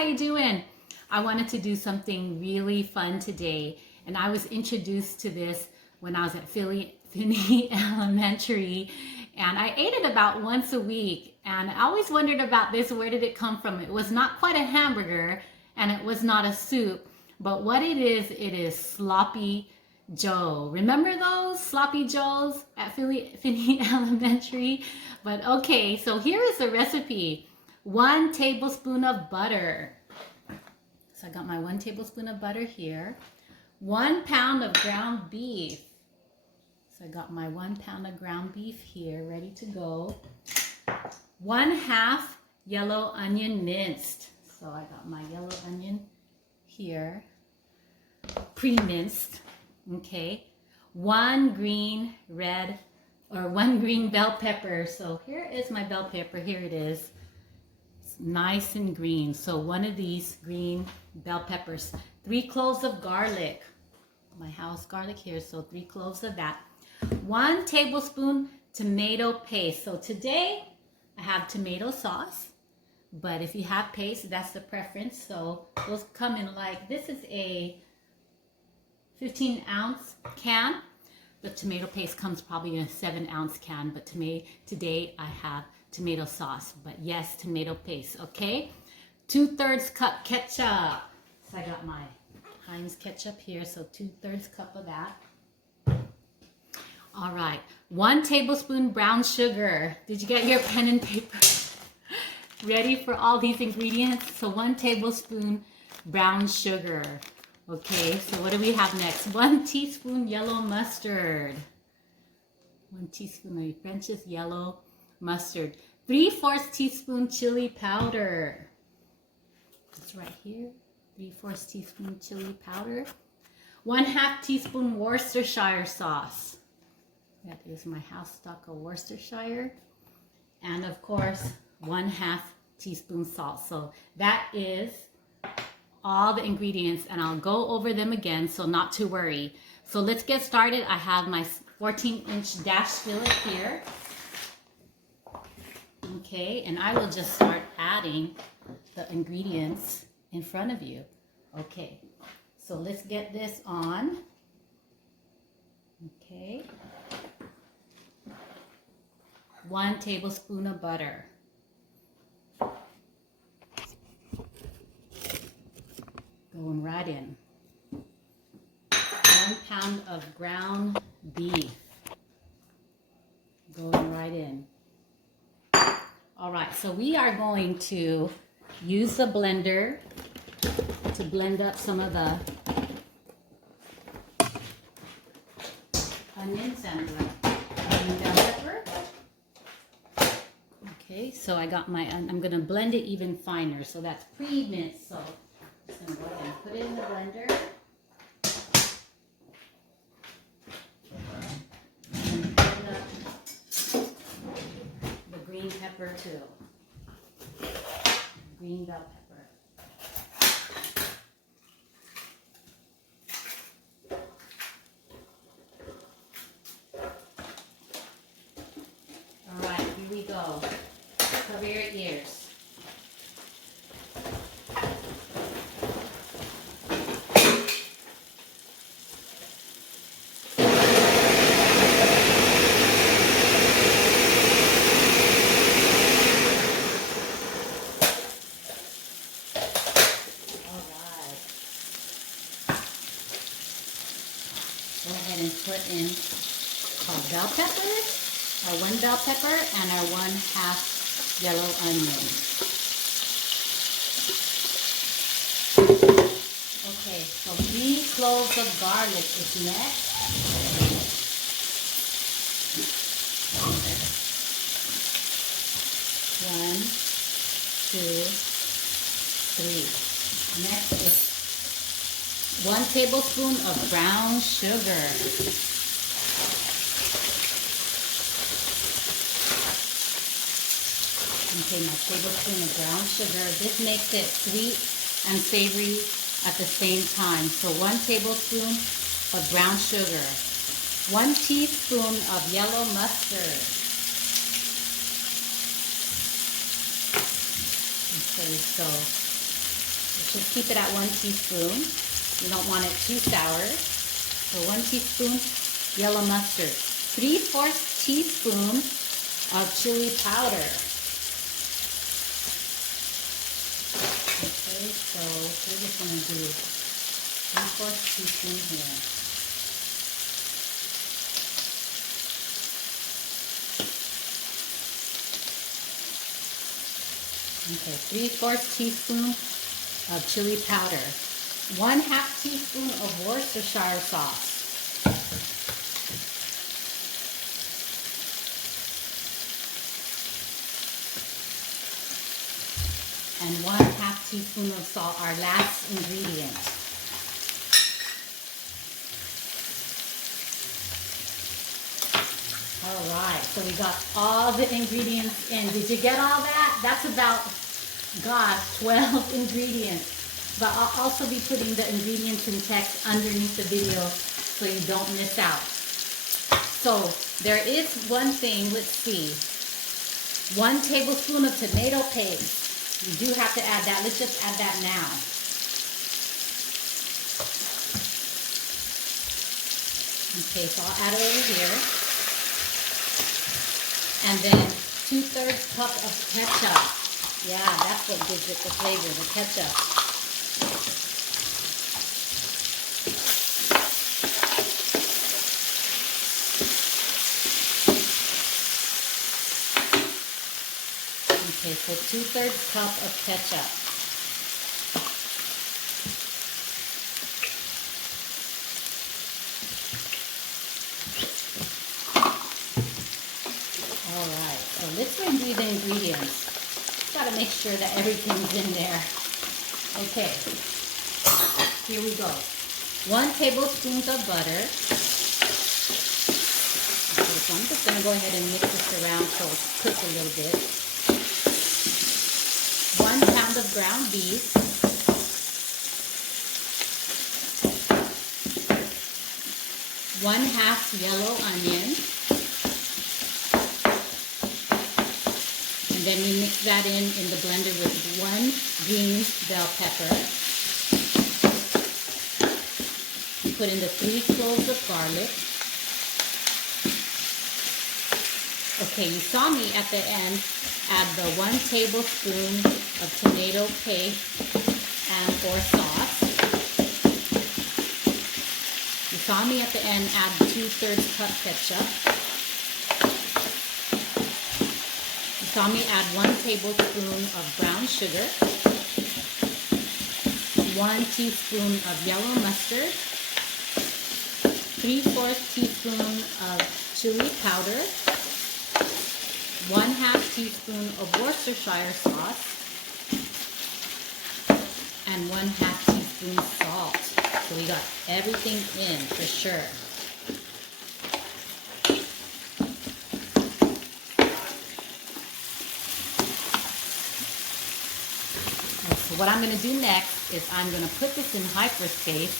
how you doing? I wanted to do something really fun today, and I was introduced to this when I was at Finney Elementary, and I ate it about once a week, and I always wondered about this. Where did it come from? It was not quite a hamburger, and it was not a soup, but what it is sloppy Joe. Remember those sloppy joes at Finney Elementary? But okay, so here is the recipe. 1 tablespoon of butter. So I got my 1 tablespoon of butter here. 1 pound of ground beef. So I got my 1 pound of ground beef here, ready to go. 1/2 yellow onion minced. So I got my yellow onion here, pre-minced. Okay. 1 green bell pepper. So here is my bell pepper. Here it is. Nice and green. So 1 of these green bell peppers. 3 cloves of garlic. My house garlic here, so 3 cloves of that. 1 tablespoon tomato paste. So today I have tomato sauce, but if you have paste, that's the preference. So those come in this is a 15-ounce can. The tomato paste comes probably in a 7-ounce can, but today I have tomato sauce, but yes, tomato paste, okay? 2/3 cup ketchup. So I got my Heinz ketchup here, so 2/3 cup of that. All right, 1 tablespoon brown sugar. Did you get your pen and paper ready for all these ingredients? So 1 tablespoon brown sugar. Okay, so what do we have next? 1 teaspoon yellow mustard. 1 teaspoon of French's yellow mustard. 3/4 teaspoon chili powder. It's right here. 3/4 teaspoon chili powder. 1/2 teaspoon Worcestershire sauce. That is my house stock of Worcestershire. And of course, 1/2 teaspoon salt. So that is all the ingredients, and I'll go over them again, so not to worry. So let's get started. I have my 14-inch dash skillet here. Okay, and I will just start adding the ingredients in front of you. Okay, so let's get this on. Okay. 1 tablespoon of butter. Going right in. 1 pound of ground beef. Going right in. All right, so we are going to use the blender to blend up some of the onions and the bell pepper. Okay, so I got I'm gonna blend it even finer, so that's pre-minced. So I'm just gonna go ahead and put it in the blender. And blend up the green pepper too. Green bell pepper. All right, here we go. Cover your ears. Go ahead and put in our bell peppers, our 1 bell pepper, and our 1/2 yellow onion. Okay, so 3 cloves of garlic is next. 1, 2, 3. Next is 1 tablespoon of brown sugar. Okay, my tablespoon of brown sugar. This makes it sweet and savory at the same time. So 1 tablespoon of brown sugar. 1 teaspoon of yellow mustard. Okay, so Just keep it at 1 teaspoon. You don't want it too sour. So 1 teaspoon yellow mustard. 3/4 teaspoon of chili powder. Okay, so we're just going to do 3/4 teaspoon here. Okay, 3/4 teaspoon of chili powder. 1/2 teaspoon of Worcestershire sauce. And 1/2 teaspoon of salt, our last ingredient. All right, so we got all the ingredients in. Did you get all that? That's about, gosh, 12 ingredients. But I'll also be putting the ingredients in text underneath the video so you don't miss out. So there is one thing, let's see. 1 tablespoon of tomato paste. You do have to add that. Let's just add that now. Okay, so I'll add it over here. And then 2/3 cup of ketchup. Yeah, that's what gives it the flavor, the ketchup. Okay, so 2/3 cup of ketchup. All right, so let's review the ingredients. Gotta make sure that everything's in there. Okay, here we go. 1 tablespoon of butter. Okay, so I'm just gonna go ahead and mix this around so it's cooked a little bit. 1 pound of ground beef. 1/2 yellow onion. And then we mix that in the blender with 1 green bell pepper. We put in the 3 cloves of garlic. Okay, you saw me at the end add the 1 tablespoon of tomato paste and or sauce. You saw me at the end add 2/3 cup ketchup. You saw me add 1 tablespoon of brown sugar, 1 teaspoon of yellow mustard, 3/4 teaspoon of chili powder, 1/2 teaspoon of Worcestershire sauce, and 1/2 teaspoon salt. So we got everything in for sure. So what I'm going to do next is I'm going to put this in hyperspace,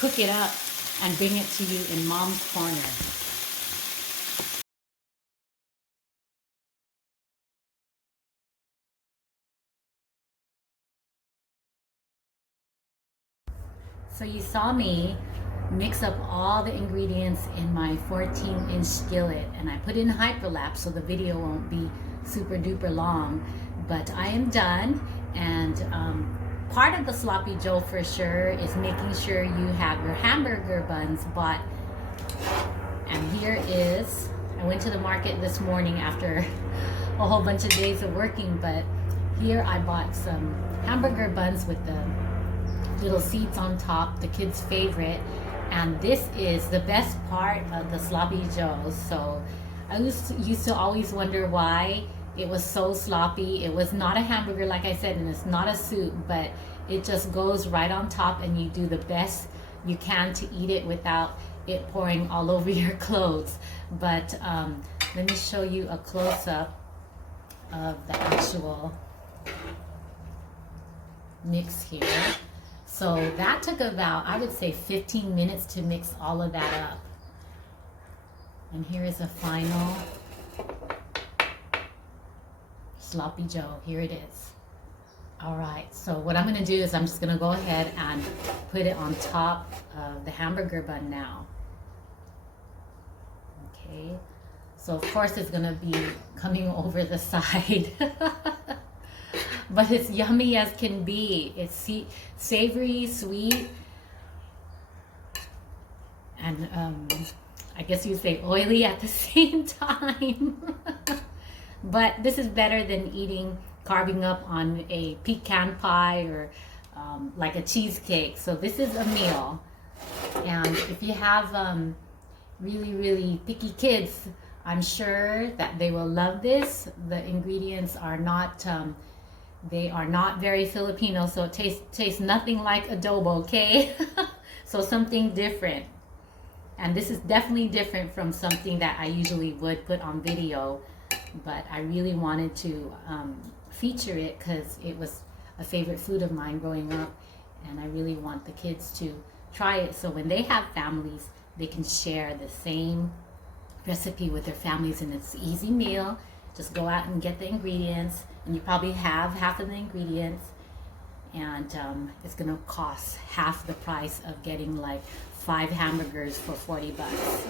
cook it up, and bring it to you in Mom's Corner. So you saw me mix up all the ingredients in my 14-inch skillet, and I put in hyperlapse so the video won't be super duper long. But I am done, and part of the sloppy joe for sure is making sure you have your hamburger buns bought. And here is, I went to the market this morning after a whole bunch of days of working, but here I bought some hamburger buns with the little seeds on top, the kids' favorite. And this is the best part of the sloppy joes. So I used to always wonder why it was so sloppy. It was not a hamburger, like I said, and it's not a soup, but it just goes right on top, and you do the best you can to eat it without it pouring all over your clothes. But let me show you a close-up of the actual mix here. So that took about, I would say, 15 minutes to mix all of that up. And here is a final sloppy joe. Here it is. All right, so what I'm gonna do is I'm just gonna go ahead and put it on top of the hamburger bun now. Okay, so of course it's gonna be coming over the side. But it's yummy as can be. It's savory, sweet, and I guess you'd say oily at the same time. But this is better than carving up on a pecan pie or like a cheesecake. So this is a meal. And if you have really, really picky kids, I'm sure that they will love this. The ingredients are not, they are not very Filipino, so it tastes nothing like adobo, okay? So something different. And this is definitely different from something that I usually would put on video, but I really wanted to feature it because it was a favorite food of mine growing up, and I really want the kids to try it so when they have families, they can share the same recipe with their families, and it's an easy meal. Just go out and get the ingredients, and you probably have half of the ingredients, and it's gonna cost half the price of getting like 5 hamburgers for 40 bucks.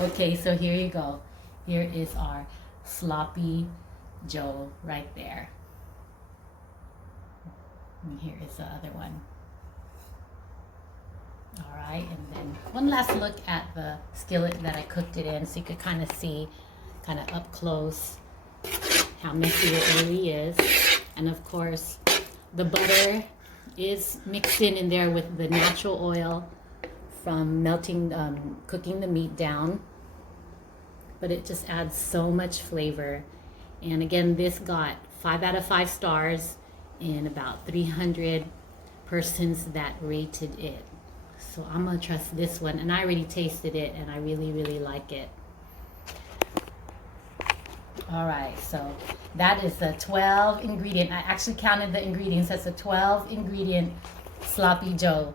Okay, so here you go. Here is our sloppy Joe right there. And here is the other one. All right, and then one last look at the skillet that I cooked it in so you could kind of see, kind of up close, how messy it really is. And of course, the butter is mixed in there with the natural oil from melting, cooking the meat down. But it just adds so much flavor. And again, this got 5 out of 5 stars in about 300 persons that rated it. So I'm gonna trust this one, and I already tasted it and I really, really like it. All right, so that is a 12 ingredient. I actually counted the ingredients. That's a 12 ingredient sloppy Joe.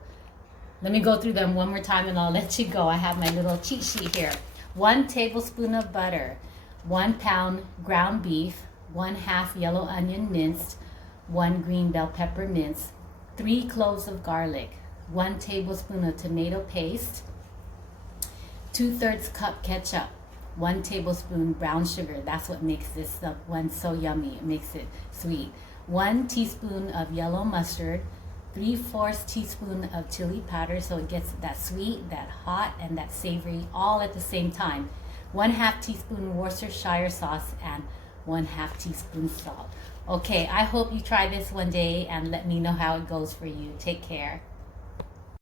Let me go through them one more time and I'll let you go. I have my little cheat sheet here. 1 tablespoon of butter, 1 pound ground beef, 1/2 yellow onion minced, 1 green bell pepper minced, 3 cloves of garlic, 1 tablespoon of tomato paste, 2/3 cup ketchup, 1 tablespoon brown sugar. That's what makes this one so yummy. It makes it sweet. 1 teaspoon of yellow mustard, 3/4 teaspoon of chili powder, so it gets that sweet, that hot, and that savory all at the same time. 1/2 teaspoon Worcestershire sauce, and 1/2 teaspoon salt. Okay, I hope you try this one day and let me know how it goes for you. Take care.